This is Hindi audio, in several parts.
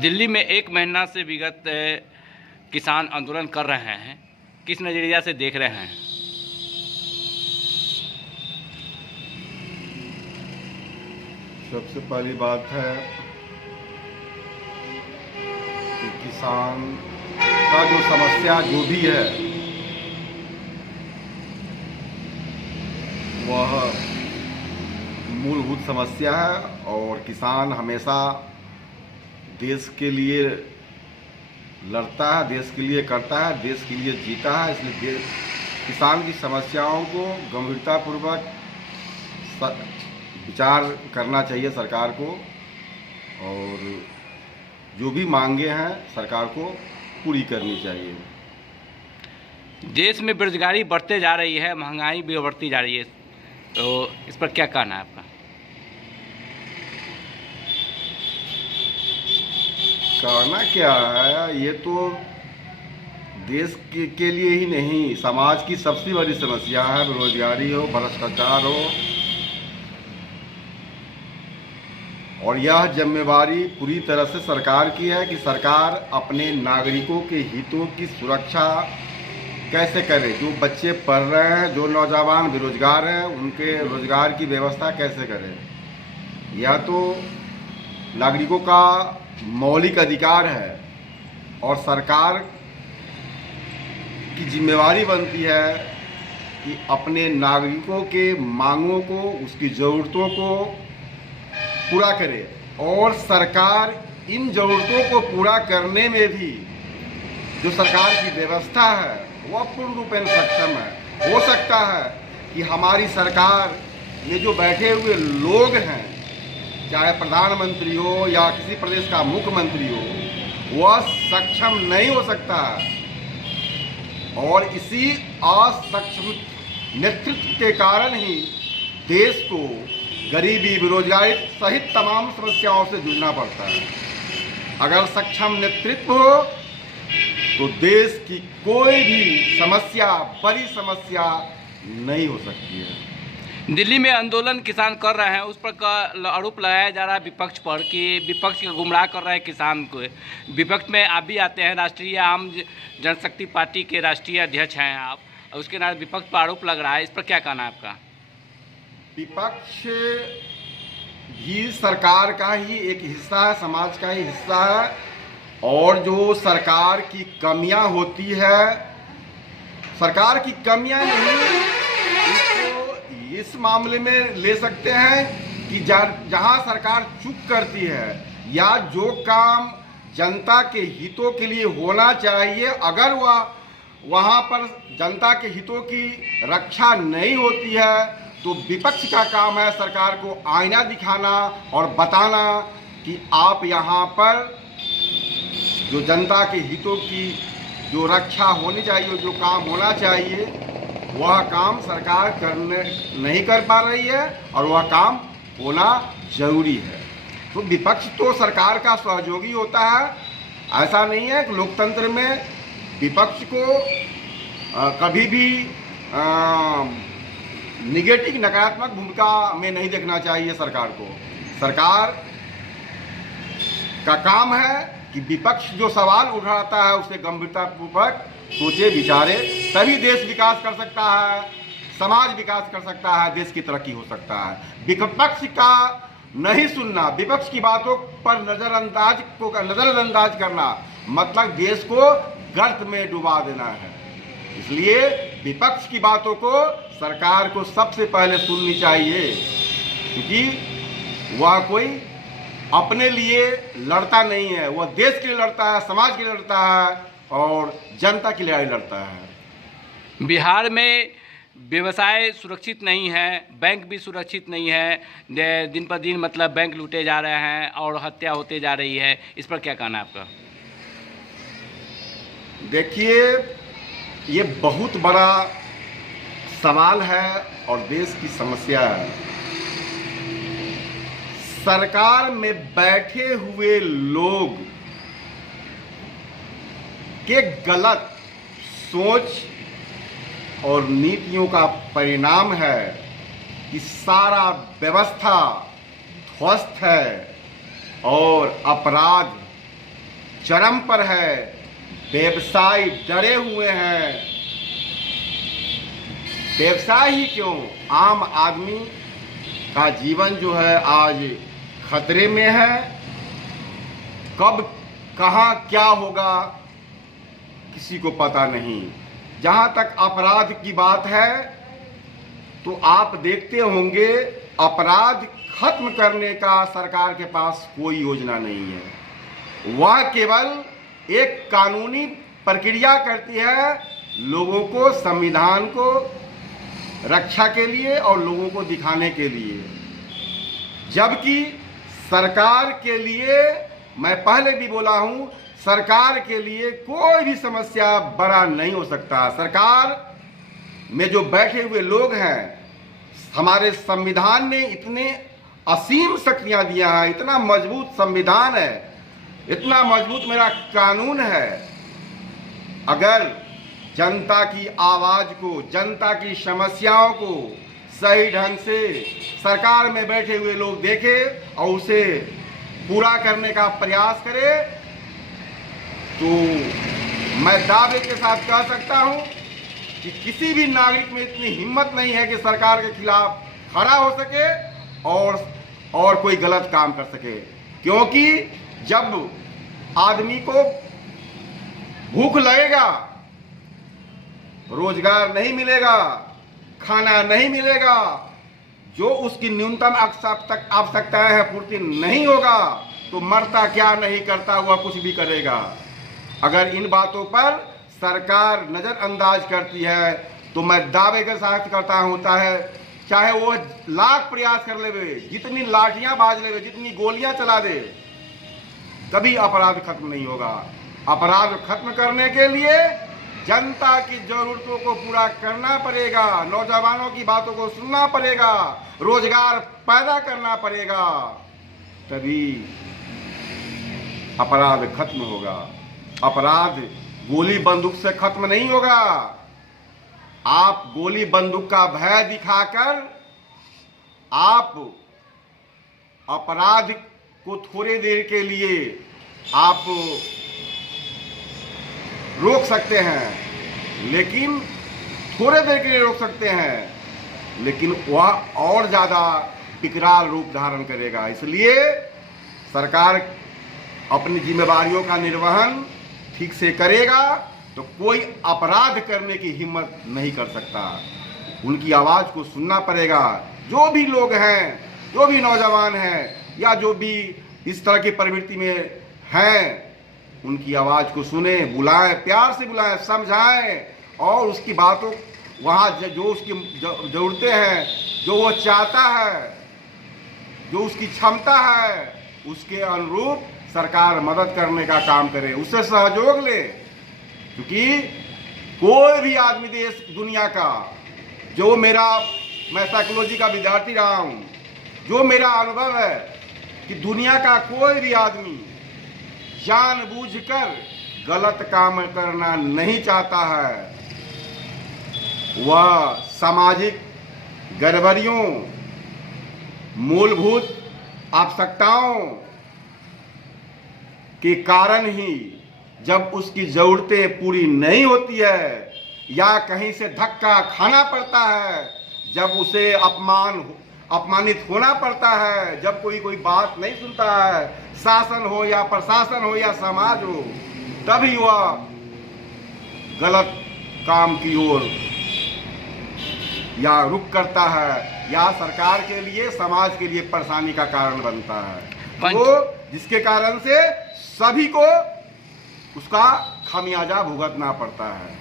दिल्ली में 1 महीना से विगत किसान आंदोलन कर रहे हैं, किस नज़रिया से देख रहे हैं? सबसे पहली बात है कि किसान का जो समस्या जो भी है वह मूलभूत समस्या है और किसान हमेशा देश के लिए लड़ता है, देश के लिए करता है, देश के लिए जीता है। इसलिए किसान की समस्याओं को गंभीरतापूर्वक विचार करना चाहिए सरकार को और जो भी मांगे हैं सरकार को पूरी करनी चाहिए। देश में बेरोजगारी बढ़ते जा रही है, महंगाई भी बढ़ती जा रही है, तो इस पर क्या कहना है आपका? कहना क्या है, ये तो देश के लिए ही नहीं, समाज की सबसे बड़ी समस्या है। बेरोजगारी हो, भ्रष्टाचार हो, और यह जिम्मेवारी पूरी तरह से सरकार की है कि सरकार अपने नागरिकों के हितों की सुरक्षा कैसे करे। जो बच्चे पढ़ रहे हैं, जो नौजवान बेरोजगार हैं, उनके रोजगार की व्यवस्था कैसे करें। यह तो नागरिकों का मौलिक अधिकार है और सरकार की जिम्मेवारी बनती है कि अपने नागरिकों के मांगों को, उसकी ज़रूरतों को पूरा करे और सरकार इन ज़रूरतों को पूरा करने में भी जो सरकार की व्यवस्था है वह पूर्ण रूपेण सक्षम है। हो सकता है कि हमारी सरकार ये जो बैठे हुए लोग हैं, चाहे प्रधानमंत्री हो या किसी प्रदेश का मुख्यमंत्री हो, वह सक्षम नहीं हो सकता है और इसी असक्षम नेतृत्व के कारण ही देश को गरीबी, बेरोजगारी सहित तमाम समस्याओं से जूझना पड़ता है। अगर सक्षम नेतृत्व हो तो देश की कोई भी समस्या, बड़ी समस्या नहीं हो सकती है। दिल्ली में आंदोलन किसान कर रहे हैं, उस पर आरोप लगाया जा रहा है विपक्ष पर कि विपक्ष को गुमराह कर रहे हैं किसान को। विपक्ष में आप भी आते हैं, राष्ट्रीय आम जनशक्ति पार्टी के राष्ट्रीय अध्यक्ष हैं आप, और उसके नाम विपक्ष पर आरोप लग रहा है, इस पर क्या कहना है आपका? विपक्ष भी सरकार का ही एक हिस्सा है, समाज का ही हिस्सा है और जो सरकार की कमियां होती है, सरकार की कमियां नहीं, इसको इस मामले में ले सकते हैं कि जहां सरकार चूक करती है या जो काम जनता के हितों के लिए होना चाहिए, अगर वहां पर जनता के हितों की रक्षा नहीं होती है तो विपक्ष का काम है सरकार को आईना दिखाना और बताना कि आप यहाँ पर जो जनता के हितों की जो रक्षा होनी चाहिए, जो काम होना चाहिए, वह काम सरकार नहीं कर पा रही है और वह काम होना जरूरी है। तो विपक्ष तो सरकार का सहयोगी होता है। ऐसा नहीं है कि लोकतंत्र में विपक्ष को कभी भी निगेटिव, नकारात्मक भूमिका में नहीं देखना चाहिए सरकार को। सरकार का काम है कि विपक्ष जो सवाल उठाता है उसे गंभीरतापूर्वक सोचे, विचारे, तभी देश विकास कर सकता है, समाज विकास कर सकता है, देश की तरक्की हो सकता है। विपक्ष का नहीं सुनना, विपक्ष की बातों पर नजरअंदाज करना मतलब देश को गर्त में डुबा देना है। इसलिए विपक्ष की बातों को सरकार को सबसे पहले सुननी चाहिए, क्योंकि वह कोई अपने लिए लड़ता नहीं है, वह देश के लिए लड़ता है, समाज के लिए लड़ता है और जनता की लड़ाई लड़ता है। बिहार में व्यवसाय सुरक्षित नहीं है, बैंक भी सुरक्षित नहीं है, दिन पर दिन मतलब बैंक लूटे जा रहे हैं और हत्या होते जा रही है, इस पर क्या कहना है आपका? देखिए, ये बहुत बड़ा सवाल है और देश की समस्या है। सरकार में बैठे हुए लोग के गलत सोच और नीतियों का परिणाम है कि सारा व्यवस्था ध्वस्त है और अपराध चरम पर है, व्यवसायी डरे हुए हैं। व्यवसाय ही क्यों, आम आदमी का जीवन जो है आज खतरे में है। कब कहाँ क्या होगा किसी को पता नहीं। जहाँ तक अपराध की बात है तो आप देखते होंगे अपराध खत्म करने का सरकार के पास कोई योजना नहीं है। वह केवल एक कानूनी प्रक्रिया करती है लोगों को, संविधान को रक्षा के लिए और लोगों को दिखाने के लिए। जबकि सरकार के लिए, मैं पहले भी बोला हूं, सरकार के लिए कोई भी समस्या बड़ा नहीं हो सकता। सरकार में जो बैठे हुए लोग हैं, हमारे संविधान ने इतने असीम शक्तियां दिया है, इतना मजबूत संविधान है, इतना मजबूत मेरा कानून है। अगर जनता की आवाज को, जनता की समस्याओं को सही ढंग से सरकार में बैठे हुए लोग देखें और उसे पूरा करने का प्रयास करें, तो मैं दावे के साथ कह सकता हूं कि किसी भी नागरिक में इतनी हिम्मत नहीं है कि सरकार के खिलाफ खड़ा हो सके और कोई गलत काम कर सके। क्योंकि जब आदमी को भूख लगेगा, रोजगार नहीं मिलेगा, खाना नहीं मिलेगा, जो उसकी न्यूनतम आवश्यकताएं है पूर्ति नहीं होगा, तो मरता क्या नहीं, करता हुआ कुछ भी करेगा। अगर इन बातों पर सरकार नज़रअंदाज करती है तो मैं दावे के साथ करता होता है, चाहे वो लाख प्रयास कर लेवे, जितनी लाठियां बाज लेवे, जितनी गोलियां चला दे, कभी अपराध खत्म नहीं होगा। अपराध खत्म करने के लिए जनता की जरूरतों को पूरा करना पड़ेगा, नौजवानों की बातों को सुनना पड़ेगा, रोजगार पैदा करना पड़ेगा, तभी अपराध खत्म होगा। अपराध गोली बंदूक से खत्म नहीं होगा। आप गोली बंदूक का भय दिखाकर आप अपराध को थोड़ी देर के लिए आप रोक सकते हैं, लेकिन थोड़े देर के लिए रोक सकते हैं, लेकिन वह और ज़्यादा विकराल रूप धारण करेगा। इसलिए सरकार अपनी जिम्मेदारियों का निर्वहन ठीक से करेगा तो कोई अपराध करने की हिम्मत नहीं कर सकता। उनकी आवाज़ को सुनना पड़ेगा। जो भी लोग हैं, जो भी नौजवान हैं या जो भी इस तरह की प्रवृत्ति में हैं, उनकी आवाज़ को सुने, बुलाएं, प्यार से बुलाएं, समझाएं और उसकी बातों वहाँ जो उसकी ज़रूरतें हैं, जो वो चाहता है, जो उसकी क्षमता है, उसके अनुरूप सरकार मदद करने का काम करे, उससे सहयोग ले। क्योंकि कोई भी आदमी देश दुनिया का, जो मैं साइकोलॉजी का विद्यार्थी रहा हूँ, जो मेरा अनुभव है कि दुनिया का कोई भी आदमी जानबूझकर गलत काम करना नहीं चाहता है। वह सामाजिक गड़बड़ियों, मूलभूत आवश्यकताओं के कारण ही जब उसकी जरूरतें पूरी नहीं होती है या कहीं से धक्का खाना पड़ता है, जब उसे अपमानित होना पड़ता है, जब कोई बात नहीं सुनता है, शासन हो या प्रशासन हो या समाज हो, तभी वह गलत काम की ओर या रुख करता है या सरकार के लिए, समाज के लिए परेशानी का कारण बनता है, तो जिसके कारण से सभी को उसका खामियाजा भुगतना पड़ता है।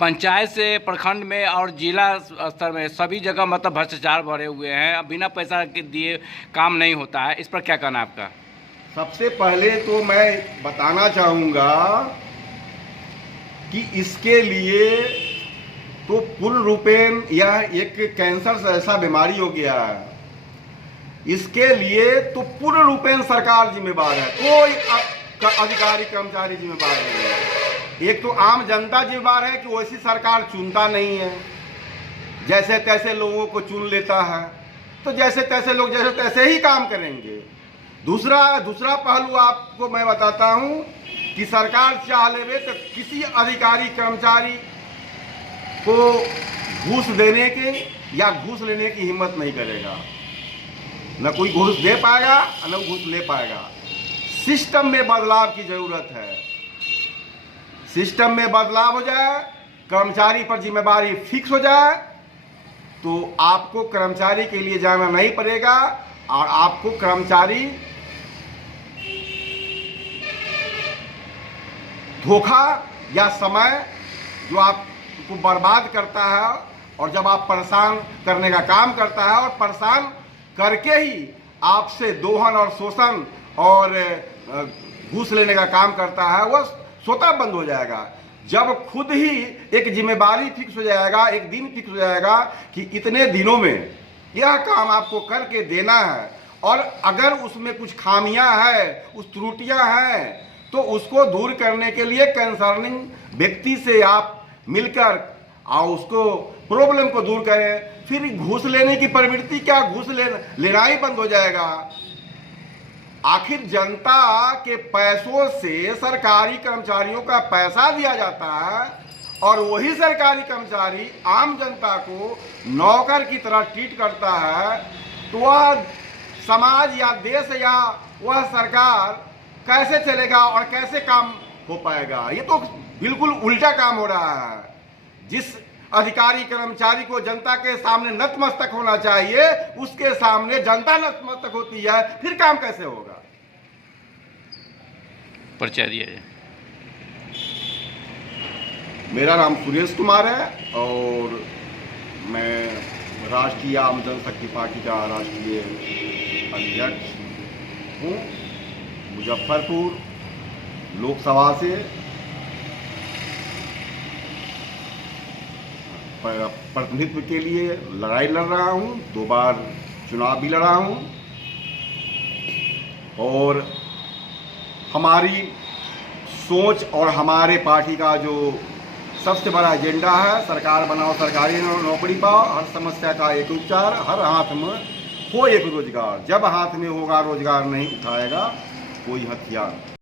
पंचायत से प्रखंड में और जिला स्तर में सभी जगह मतलब भ्रष्टाचार भरे हुए हैं। अब बिना पैसा के दिए काम नहीं होता है, इस पर क्या कहना आपका? सबसे पहले तो मैं बताना चाहूँगा कि इसके लिए तो पूर्ण रूपेण यह एक कैंसर से ऐसा बीमारी हो गया है, इसके लिए तो पूर्ण रूपेण सरकार जिम्मेदार है, कोई अधिकारी कर्मचारी जिम्मेदार नहीं है। एक तो आम जनता जिम्मेदार है कि वैसी सरकार चुनता नहीं है, जैसे तैसे लोगों को चुन लेता है, तो जैसे तैसे लोग जैसे तैसे ही काम करेंगे। दूसरा पहलू आपको मैं बताता हूं कि सरकार चाह लेवे तो किसी अधिकारी कर्मचारी को घूस देने के या घूस लेने की हिम्मत नहीं करेगा। न कोई घूस दे पाएगा न घूस ले पाएगा। सिस्टम में बदलाव की जरूरत है। सिस्टम में बदलाव हो जाए, कर्मचारी पर जिम्मेदारी फिक्स हो जाए, तो आपको कर्मचारी के लिए जाना नहीं पड़ेगा और आपको कर्मचारी धोखा या समय जो आपको बर्बाद करता है और जब आप परेशान करने का काम करता है और परेशान करके ही आपसे दोहन और शोषण और घूस लेने का काम करता है, वह स्वतः बंद हो जाएगा। जब खुद ही एक जिम्मेदारी फिक्स हो जाएगा, एक दिन फिक्स हो जाएगा कि इतने दिनों में यह काम आपको करके देना है और अगर उसमें कुछ खामियां हैं, उस त्रुटियां हैं, तो उसको दूर करने के लिए कंसर्निंग व्यक्ति से आप मिलकर और उसको प्रॉब्लम को दूर करें, फिर घूस लेने की प्रवृत्ति क्या, घूस लेना ही बंद हो जाएगा। आखिर जनता के पैसों से सरकारी कर्मचारियों का पैसा दिया जाता है और वही सरकारी कर्मचारी आम जनता को नौकर की तरह ट्रीट करता है, तो वह समाज या देश या वह सरकार कैसे चलेगा और कैसे काम हो पाएगा? ये तो बिल्कुल उल्टा काम हो रहा है। जिस अधिकारी कर्मचारी को जनता के सामने नतमस्तक होना चाहिए, उसके सामने जनता नतमस्तक होती है, फिर काम कैसे होगा? परिचय दिया जाए। मेरा नाम सुरेश कुमार है और मैं राष्ट्रीय आम जनशक्ति पार्टी का राष्ट्रीय अध्यक्ष हूँ। मुजफ्फरपुर लोकसभा से प्रतिनिधित्व के लिए लड़ाई लड़ रहा हूँ। 2 बार चुनाव भी लड़ा हूँ और हमारी सोच और हमारे पार्टी का जो सबसे बड़ा एजेंडा है, सरकार बनाओ सरकारी नौकरी पाओ, हर समस्या का एक उपचार, हर हाथ में हो एक रोजगार। जब हाथ में होगा रोजगार नहीं उठाएगा कोई हथियार।